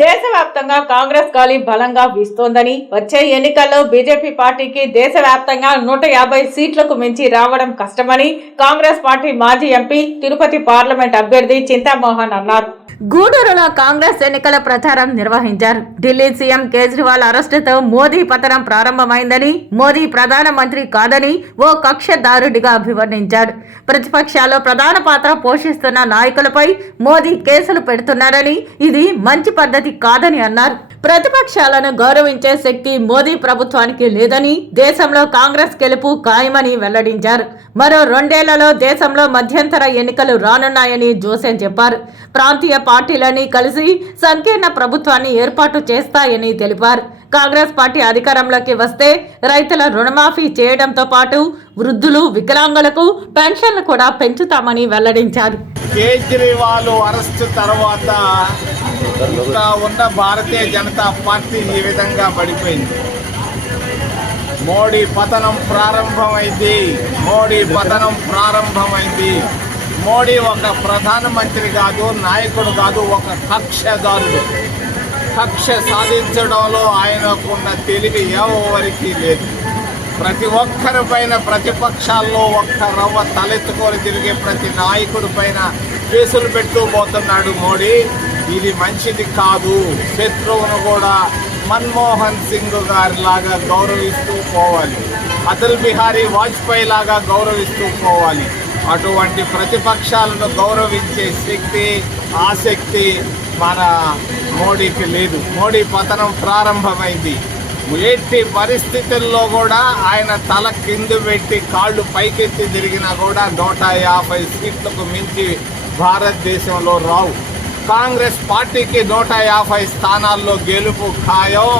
దేశవ్యాప్తంగా కాంగ్రెస్ గాలి బలంగా వీస్తోందని, వచ్చే ఎన్నికల్లో బీజేపీ పార్టీకి దేశవ్యాప్తంగా 150 సీట్లకు మించి రావడం కష్టమని కాంగ్రెస్ పార్టీ మాజీ ఎంపీ, తిరుపతి పార్లమెంట్ అభ్యర్థి చింతామోహన్ అన్నారు. గూడూరులో కాంగ్రెస్ ఎన్నికల ప్రచారం నిర్వహించారు. ఢిల్లీ సీఎం కేజ్రీవాల్ అరెస్టుతో మోదీ పతనం ప్రారంభమైందని, మోదీ ప్రధానమంత్రి కాదని ఓ కక్షదారుడిగా అభివర్ణించాడు. ప్రతిపక్షాల్లో ప్రధాన పాత్ర పోషిస్తున్న నాయకులపై మోదీ కేసులు పెడుతున్నారని, ఇది మంచి పద్ధతి కాదని అన్నారు. ప్రతిపక్షాలను గౌరవించే శక్తి మోదీ ప్రభుత్వానికి లేదని, దేశంలో కాంగ్రెస్ గెలుపు ఖాయమని వెల్లడించారు. మరో 2 ఏళ్లలో దేశంలో మధ్యంతర ఎన్నికలు రానున్నాయని జోసెన్ చెప్పారు. ప్రాంతీయ పార్టీలన్నీ కలిసి సంకీర్ణ ప్రభుత్వాన్ని ఏర్పాటు చేస్తాయని తెలిపారు. కాంగ్రెస్ పార్టీ అధికారంలోకి వస్తే రైతుల రుణమాఫీ చేయడంతో పాటు వృద్ధులు, వికలాంగులకు పెన్షన్లు కూడా పెంచుతామని వెల్లడించారు. కేజ్రీవాల్ అరెస్ట్ తర్వాత ఉన్న భారతీయ జనతా పార్టీ ఈ విధంగా పడిపోయింది. మోడీ పతనం ప్రారంభమైంది. మోడీ ఒక ప్రధానమంత్రి కాదు, నాయకుడు కాదు, ఒక కక్షదారుడు. కక్ష సాధించడంలో ఆయనకున్న తెలివి ఎవరికి లేదు. ప్రతి ఒక్కరి పైన, ప్రతిపక్షాల్లో ఒక్క రవ్వ తలెత్తుకొని తిరిగే ప్రతి నాయకుడి పైన కేసులు పెడుతూ పోతున్నాడు మోడీ. ఇది మంచిది కాదు. శత్రువును కూడా మన్మోహన్ సింగ్ గారి లాగా గౌరవిస్తూ పోవాలి, అటల్ బిహారీ వాజ్పేయి లాగా గౌరవిస్తూ పోవాలి. అటువంటి ప్రతిపక్షాలను గౌరవించే శక్తి, ఆసక్తి మన మోడీకి లేదు. మోడీ పతనం ప్రారంభమైంది. ఎట్టి పరిస్థితుల్లో కూడా ఆయన తల కింద పెట్టి కాళ్ళు పైకెత్తి తిరిగినా కూడా 150 సీట్లకు మించి భారతదేశంలో రావు. కాంగ్రెస్ పార్టీకి 150 స్థానాల్లో గెలుపు ఖాయం.